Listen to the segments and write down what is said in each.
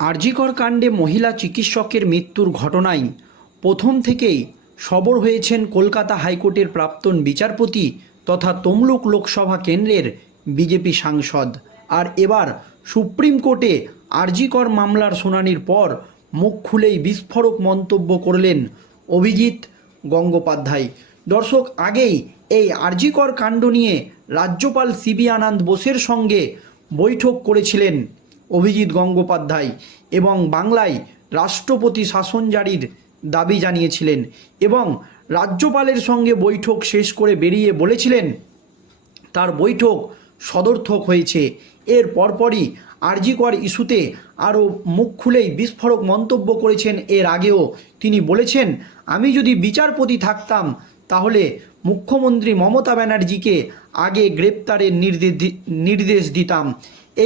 আরজিকর কাণ্ডে মহিলা চিকিৎসকের মৃত্যুর ঘটনায় প্রথম থেকেই সবর হয়েছেন কলকাতা হাইকোর্টের প্রাক্তন বিচারপতি তথা তমলুক লোকসভা কেন্দ্রের বিজেপি সাংসদ। আর এবার সুপ্রিম কোর্টে আরজিকর মামলার শুনানির পর মুখ খুলেই বিস্ফোরক মন্তব্য করলেন অভিজিৎ গঙ্গোপাধ্যায়। দর্শক, আগেই এই আরজিকর কাণ্ড নিয়ে রাজ্যপাল সিবি আনন্দ বোসের সঙ্গে বৈঠক করেছিলেন অভিজিৎ গঙ্গোপাধ্যায় এবং বাংলায় রাষ্ট্রপতি শাসন জারির দাবি জানিয়েছিলেন এবং রাজ্যপালের সঙ্গে বৈঠক শেষ করে বেরিয়ে বলেছিলেন, তার বৈঠক সদর্থক হয়েছে। এর পরপরই আরজিকর ইস্যুতে আরও মুখ খুলেই বিস্ফোরক মন্তব্য করেছেন। এর আগেও তিনি বলেছেন, আমি যদি বিচারপতি থাকতাম, তাহলে মুখ্যমন্ত্রী মমতা ব্যানার্জিকে আগে গ্রেপ্তারের নির্দেশ দিতাম।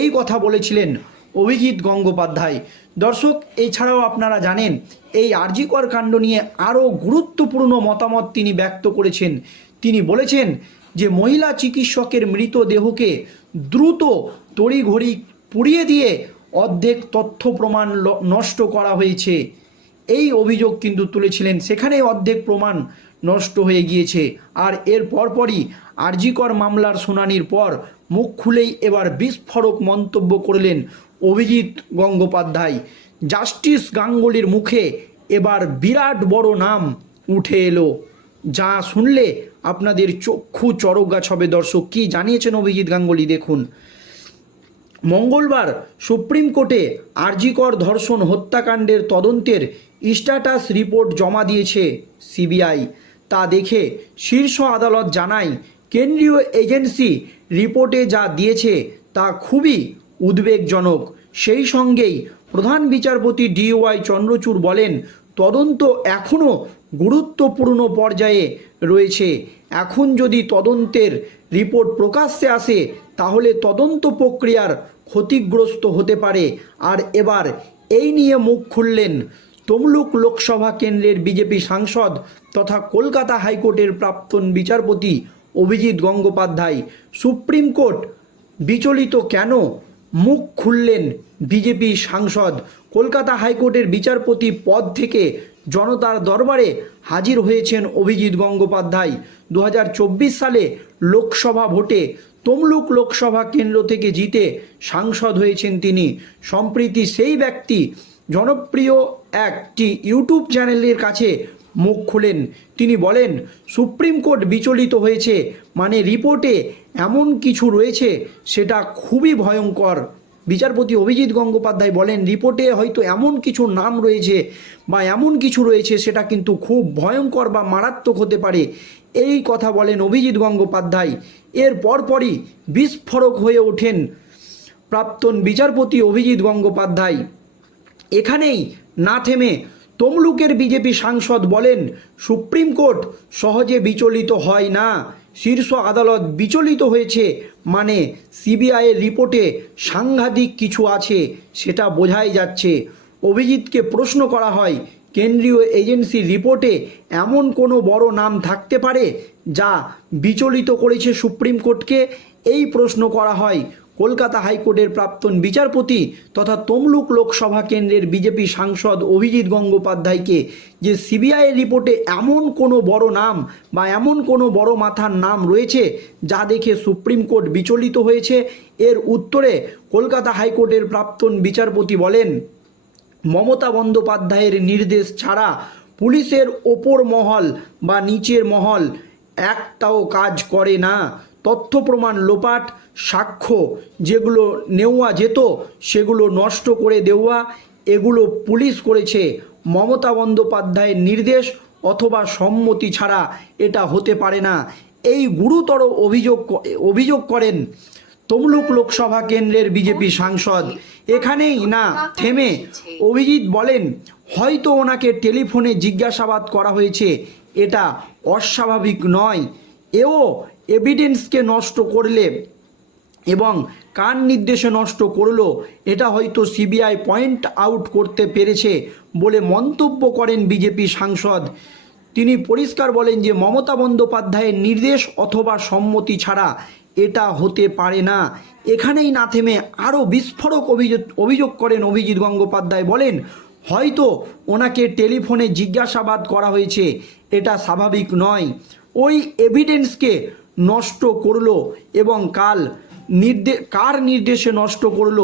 এই কথা বলেছিলেন অভিজিৎ গঙ্গোপাধ্যায়। দর্শক, এছাড়াও আপনারা জানেন, এই আরজিকর কাণ্ড নিয়ে আরও গুরুত্বপূর্ণ মতামত তিনি ব্যক্ত করেছেন। তিনি বলেছেন যে, মহিলা চিকিৎসকের মৃতদেহকে দ্রুত তড়িঘড়ি পুড়িয়ে দিয়ে অর্ধেক তথ্য প্রমাণ নষ্ট করা হয়েছে। এই অভিযোগ কিন্তু তুলেছিলেন। সেখানে অর্ধেক প্রমাণ নষ্ট হয়ে গিয়েছে। আর এর পরপরই আরজিকর মামলার শুনানির পর মুখ খুলেই এবার বিস্ফোরক মন্তব্য করলেন অভিজিৎ গঙ্গোপাধ্যায়। জাস্টিস গাঙ্গুলির মুখে এবার বিরাট বড় নাম উঠে এলো। যা শুনলে আপনাদের চক্ষু চরক গাছ হবে দর্শক। কি জানিয়েছেন অভিজিৎ গাঙ্গুলি দেখুন। মঙ্গলবার সুপ্রিম কোর্টে আরজিকর ধর্ষণ হত্যাকাণ্ডের তদন্তের স্ট্যাটাস রিপোর্ট জমা দিয়েছে সিবিআই। তা দেখে শীর্ষ আদালত জানায়, কেন্দ্রীয় এজেন্সি রিপোর্টে যা দিয়েছে তা খুবই উদ্বেগজনক। সেই সঙ্গেই প্রধান বিচারপতি ডিওয়াই চন্দ্রচূড় বলেন, তদন্ত এখনও গুরুত্বপূর্ণ পর্যায়ে রয়েছে। এখন যদি তদন্তের রিপোর্ট প্রকাশ্যে আসে, তাহলে তদন্ত প্রক্রিয়ার ক্ষতিগ্রস্ত হতে পারে। আর এবার এই নিয়ে মুখ খুললেন তমলুক লোকসভা কেন্দ্রের বিজেপি সাংসদ তথা কলকাতা হাইকোর্টের প্রাক্তন বিচারপতি অভিজিৎ গঙ্গোপাধ্যায়। সুপ্রিম কোর্ট, বিচলিত কেন? মুখ খুললেন বিজেপি সাংসদ। কলকাতা হাইকোর্টের বিচারপতি পদ থেকে জনতার দরবারে হাজির হয়েছেন অভিজিৎ গঙ্গোপাধ্যায়। দু হাজার চব্বিশ সালে লোকসভা ভোটে তমলুক লোকসভা কেন্দ্র থেকে জিতে সাংসদ হয়েছেন তিনি। সম্প্রীতি সেই ব্যক্তি জনপ্রিয় একটি ইউটিউব চ্যানেলের কাছে মুখ খুলেন। তিনি বলেন, সুপ্রিম কোর্ট বিচলিত হয়েছে। মানে রিপোর্টে এমন কিছু রয়েছে সেটা খুবই ভয়ঙ্কর। বিচারপতি অভিজিৎ গঙ্গোপাধ্যায় বলেন, রিপোর্টে হয়তো এমন কিছু নাম রয়েছে বা এমন কিছু রয়েছে সেটা কিন্তু খুব ভয়ঙ্কর বা মারাত্মক হতে পারে। এই কথা বলেন অভিজিৎ গঙ্গোপাধ্যায়। এর পরপরই বিস্ফোরক হয়ে ওঠেন প্রাক্তন বিচারপতি অভিজিৎ গঙ্গোপাধ্যায়। এখানেই না থেমে তমলুকের বিজেপি সাংসদ বলেন, সুপ্রিম কোর্ট সহজে বিচলিত হয় না। শীর্ষ আদালত বিচলিত হয়েছে মানে সিবিআইয়ের রিপোর্টে সাংঘাতিক কিছু আছে, সেটা বোঝাই যাচ্ছে। অভিজিৎকে প্রশ্ন করা হয়, কেন্দ্রীয় এজেন্সির রিপোর্টে এমন কোনো বড় নাম থাকতে পারে যা বিচলিত করেছে সুপ্রিম কোর্টকে? এই প্রশ্ন করা হয় কলকাতা হাইকোর্টের প্রাক্তন বিচারপতি তথা তমলুক লোকসভা কেন্দ্রের বিজেপি সাংসদ অভিজিৎ গঙ্গোপাধ্যায়কে যে সিবিআইয়ের রিপোর্টে এমন কোনো বড় নাম বা এমন কোনো বড় মাথার নাম রয়েছে যা দেখে সুপ্রিম কোর্ট বিচলিত হয়েছে, এর উত্তরে কলকাতা হাইকোর্টের প্রাক্তন বিচারপতি বলেন, মমতা বন্দ্যোপাধ্যায়ের নির্দেশ ছাড়া পুলিশের ওপর মহল বা নিচের মহল একটাও কাজ করে না। তথ্য প্রমাণ লোপাট সাক্ষ্য যেগুলো নেওয়া যেত সেগুলো নষ্ট করে দেওয়া এগুলো পুলিশ করেছে মমতা বন্দ্যোপাধ্যায়ের নির্দেশ অথবা সম্মতি ছাড়া এটা হতে পারে না। এই গুরুতর অভিযোগ অভিযোগ করেন তমলুক লোকসভা কেন্দ্রের বিজেপি সাংসদ। এখানেই না থেমে অভিজিৎ বলেন হয়তো ওনাকে টেলিফোনে জিজ্ঞাসাবাদ করা হয়েছে এটা অস্বাভাবিক নয়। এও এভিডেন্সকে নষ্ট করলে এবং কার নির্দেশে নষ্ট করল, এটা হয়তো সিবিআই পয়েন্ট আউট করতে পেরেছে বলে মন্তব্য করেন বিজেপি সাংসদ। তিনি পরিষ্কার বলেন যে মমতা বন্দ্যোপাধ্যায়ের নির্দেশ অথবা সম্মতি ছাড়া এটা হতে পারে না। এখানেই না থেমে আরও বিস্ফোরক অভিযোগ অভিযোগ করেন অভিজিৎ গঙ্গোপাধ্যায়। বলেন, হয়তো ওনাকে টেলিফোনে জিজ্ঞাসাবাদ করা হয়েছে, এটা স্বাভাবিক নয়। ওই এভিডেন্সকে নষ্ট করল এবং কাল নির্দে, কার নির্দেশে নষ্ট করল,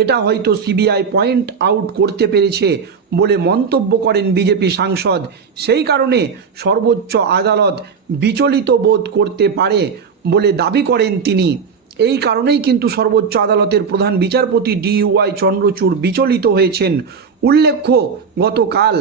এটা হয়তো সিবিআই পয়েন্ট আউট করতে পেরেছে বলে মন্তব্য করেন বিজেপি সাংসদ। সেই কারণে সর্বোচ্চ আদালত বিচলিত বোধ করতে পারে বলে দাবি করেন তিনি। এই কারণেই কিন্তু সর্বোচ্চ আদালতের প্রধান বিচারপতি ডিইউআই চন্দ্রচূড় বিচলিত হয়েছেন। উল্লেখ্য, গতকাল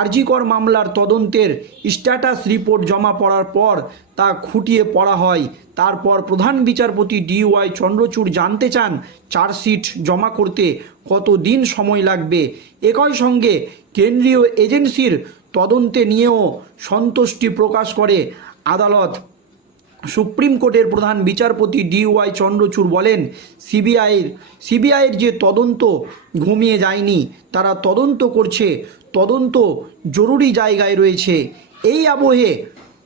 আরজিকর মামলার তদন্তের স্ট্যাটাস রিপোর্ট জমা পড়ার পর তা খুঁটিয়ে পড়া হয়। তারপর প্রধান বিচারপতি ডিওয়াই চন্দ্রচূড় জানতে চান চার্জশিট জমা করতে কত দিন সময় লাগবে। একই সঙ্গে কেন্দ্রীয় এজেন্সির তদন্তে নিয়েও সন্তুষ্টি প্রকাশ করে আদালত। সুপ্রিম কোর্টের প্রধান বিচারপতি ডিওয়াই চন্দ্রচূড় বলেন, সিবিআইয়ের সিবিআইয়ের যে তদন্ত ঘুমিয়ে যায়নি, তারা তদন্ত করছে, তদন্ত জরুরি জায়গায় রয়েছে। এই আবহে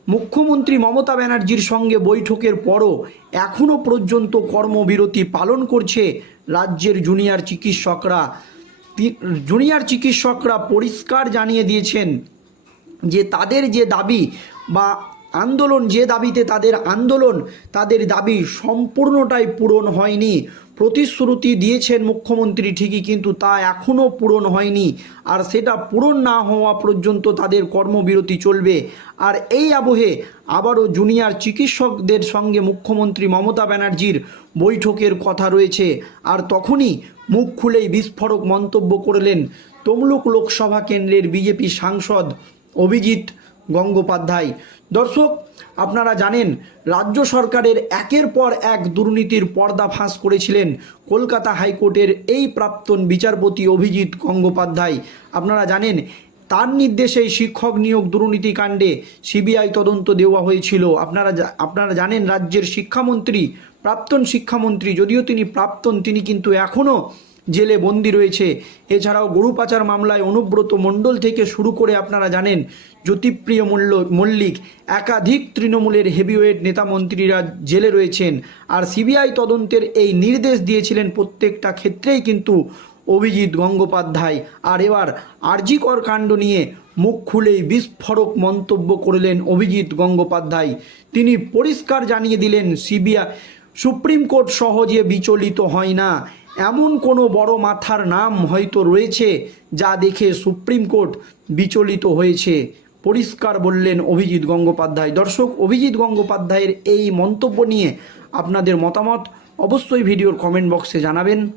মুখ্যমন্ত্রী মমতা ব্যানার্জির সঙ্গে বৈঠকের পরও এখনও পর্যন্ত কর্মবিরতি পালন করছে রাজ্যের জুনিয়র চিকিৎসকরা। জুনিয়র চিকিৎসকরা পরিষ্কার জানিয়ে দিয়েছেন যে তাদের যে দাবি বা আন্দোলন, যে দাবিতে তাদের আন্দোলন, তাদের দাবি সম্পূর্ণটাই পূরণ হয়নি। প্রতিশ্রুতি দিয়েছেন মুখ্যমন্ত্রী ঠিকই, কিন্তু তা এখনও পূরণ হয়নি। আর সেটা পূরণ না হওয়া পর্যন্ত তাদের কর্মবিরতি চলবে। আর এই আবহে আবারও জুনিয়র চিকিৎসকদের সঙ্গে মুখ্যমন্ত্রী মমতা ব্যানার্জির বৈঠকের কথা রয়েছে। আর তখনই মুখ খুলেই বিস্ফোরক মন্তব্য করলেন তমলুক লোকসভা কেন্দ্রের বিজেপি সাংসদ অভিজিৎ গঙ্গোপাধ্যায়। দর্শক, আপনারা জানেন, রাজ্য সরকারের একের পর এক দুর্নীতির পর্দা ফাঁস করেছিলেন কলকাতা হাইকোর্টের এই প্রাক্তন বিচারপতি অভিজিৎ গঙ্গোপাধ্যায়। আপনারা জানেন, তার নির্দেশেই শিক্ষক নিয়োগ দুর্নীতি কাণ্ডে সিবিআই তদন্ত দেওয়া হয়েছিল। আপনারা আপনারা জানেন, রাজ্যের শিক্ষামন্ত্রী, প্রাক্তন শিক্ষামন্ত্রী, যদিও তিনি প্রাক্তন, তিনি কিন্তু এখনও জেলে বন্দি রয়েছে। এছাড়াও গরু পাচার মামলায় অনুব্রত মণ্ডল থেকে শুরু করে আপনারা জানেন, জ্যোতিপ্রিয় মল্ল, মল্লিক, একাধিক তৃণমূলের হেভিওয়েট নেতা মন্ত্রীরা জেলে রয়েছেন। আর সিবিআই তদন্তের এই নির্দেশ দিয়েছিলেন প্রত্যেকটা ক্ষেত্রেই কিন্তু অভিজিৎ গঙ্গোপাধ্যায়। আর এবার আরজিকর কাণ্ড নিয়ে মুখ খুলেই বিস্ফোরক মন্তব্য করলেন অভিজিৎ গঙ্গোপাধ্যায়। তিনি পরিষ্কার জানিয়ে দিলেন সিবিআই সুপ্রিম কোর্ট সহজে বিচলিত হয় না। এমন কোনো বড় মাথার নাম হয়তো রয়েছে যা দেখে সুপ্রিম কোর্ট বিচলিত হয়েছে। পরিষ্কার বললেন অভিজিৎ গঙ্গোপাধ্যায়। দর্শক, অভিজিৎ গঙ্গোপাধ্যায়ের এই মন্তব্য নিয়ে আপনাদের মতামত অবশ্যই ভিডিওর কমেন্ট বক্সে জানাবেন।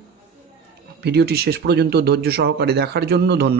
ভিডিওটি শেষ পর্যন্ত ধৈর্য সহকারে দেখার জন্য ধন্যবাদ।